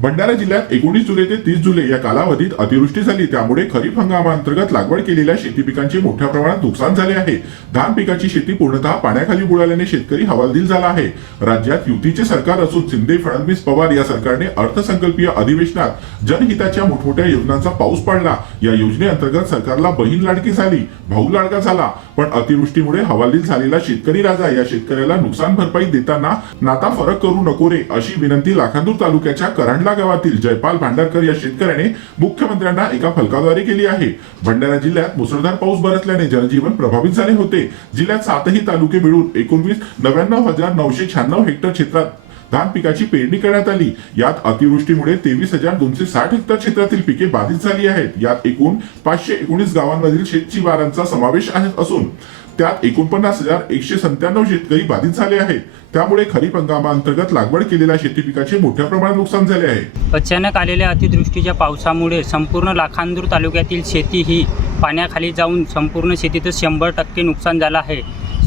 भंडारा जिल्ह्यात 19 जुलै ते 30 जुलै या कालावधीत अतिवृष्टी झाली, त्यामुळे खरीप हंगामाअंतर्गत लागवड केलेल्या शेती पिकांचे मोठ्या प्रमाणात नुकसान झाले आहे। धान पिकाची शेती पूर्णतः पाण्याखाली बुडाल्याने शेतकरी हवालदिल झाला आहे। राज्यात युतीचे सरकार असून शिंदे फडणवीस पवार या सरकारने अर्थसंकल्पीय अधिवेशनात जनहिताच्या मोठमोठ्या योजनांचा पाऊस पाडला। या योजनेअंतर्गत सरकारला बहीण लाडकी झाली, भाऊ लाडका झाला, पण अतिवृष्टीमुळे हवालदिल झालेला शेतकरी राजा या शेतकऱ्याला नुकसान भरपाई देताना नाता फरक करू नको रे अशी विनंती लाखांदूर तालुक्याच्या करंडला गावातील जयपाल भांडारकर या शेतकऱ्याने मुख्यमंत्र्यांना एका फलकाद्वारे केली आहे। भंडारा जिल्ह्यात मुसळधार पाऊस बरसल्याने जनजीवन प्रभावित झाले होते। जिल्ह्यात 7ही तालुके मिळून एकूण 99,996 हेक्टर क्षेत्रात धान पिकाची पेरणी करण्यात आली। यात अतिवृष्टीमुळे 23,260 हेक्टर क्षेत्रातील पिके बाधित झाली आहेत। यात एकूण 519 गावांमधील शेतशिवारांचा समावेश असून त्यात 49,197 शेतकरी बाधित झाले आहेत। त्यामुळे खरीप हंगामाअंतर्गत लागवड केलेल्या शेती पिकाचे मोठ्या प्रमाणात नुकसान झाले आहे। अचानक आलेल्या अतिवृष्टीच्या पावसामुळे संपूर्ण लाखांदूर तालुक्यातील शेती ही पाण्याखाली जाऊन संपूर्ण शेतीतच 100% नुकसान झालं आहे।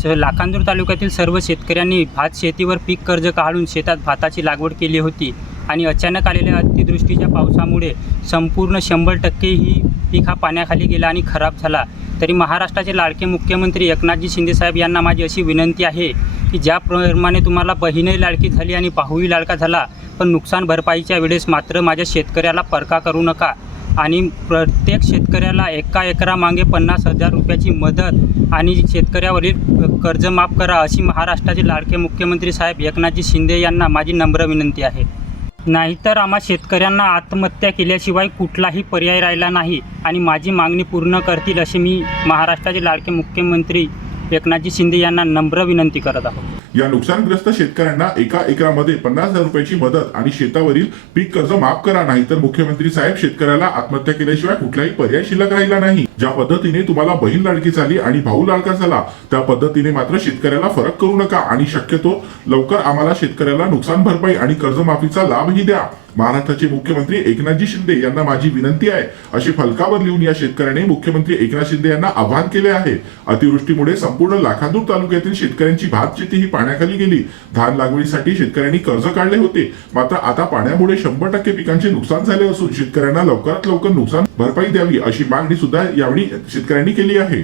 लाखांदूर तालुक्यातील सर्व शेतकऱ्यांनी भात शेतीवर पीक कर्ज काढून शेतात भाताची लागवड केली होती आणि अचानक आलेल्या अतिवृष्टीच्या पावसामुळे संपूर्ण 100% ही पीक हा पाण्याखाली गेला आणि खराब झाला। तरी महाराष्ट्राचे लाडके मुख्यमंत्री एकनाथजी शिंदे साहेब यांना माझी अशी विनंती आहे की ज्याप्रमाणे तुम्हाला बहीणही लाडकी झाली आणि भाऊही लाडका झाला, पण नुकसान भरपाईच्या वेळेस मात्र माझ्या शेतकऱ्याला परका करू नका आणि प्रत्येक शेतकऱ्याला एका एकरामागे 50,000 रुपयाची मदत आणि शेतकऱ्यावरील कर्ज माफ करा अशी महाराष्ट्राचे लाडके मुख्यमंत्री साहेब एकनाथजी शिंदे यांना माझी नम्र विनंती आहे। नाहीतर आम्हा शेतकऱ्यांना आत्महत्या केल्याशिवाय कुठलाही पर्याय राहिला नाही आणि माझी मागणी पूर्ण करतील असे मी महाराष्ट्राचे लाडके मुख्यमंत्री एकनाथजी शिंदे यांना नम्र विनंती करत आहोत। या नुकसानग्रस्त शेतकऱ्यांना एका एकरामध्ये 50,000 रुपयाची मदत आणि शेतावरील पीक कर्ज माफ करा, नाहीतर मुख्यमंत्री साहेब शेतकऱ्याला आत्महत्या केल्याशिवाय कुठलाही पर्याय शिल्लक राहिला नाही। ज्या पद्धतीने तुम्हाला बहीण लाडकी झाली आणि भाऊ लाडका झाला, त्या पद्धतीने मात्र शेतकऱ्याला फरक करू नका आणि शक्यतो लवकर आम्हाला शेतकऱ्याला नुकसान भरपाई आणि कर्जमाफीचा लाभही द्या। महाराष्ट्राचे मुख्यमंत्री एकनाथजी शिंदे यांना माझी विनंती आहे अशी फलकावर लिहून या शेतकऱ्याने मुख्यमंत्री एकनाथ शिंदे यांना आवाहन केले आहे। अतिवृष्टीमुळे संपूर्ण लाखांदूर तालुक्यातील शेतकऱ्यांची भात शेती ही पाण्याखाली गेली। धान लागवडीसाठी शेतकऱ्यांनी कर्ज काढले होते, मात्र आता पाण्यामुळे 100% पिकांचे नुकसान झाले असून शेतकऱ्यांना लवकरात लवकर नुकसान भरपाई द्यावी अशी मागणी सुद्धा यावेळी शेतकऱ्यांनी केली आहे।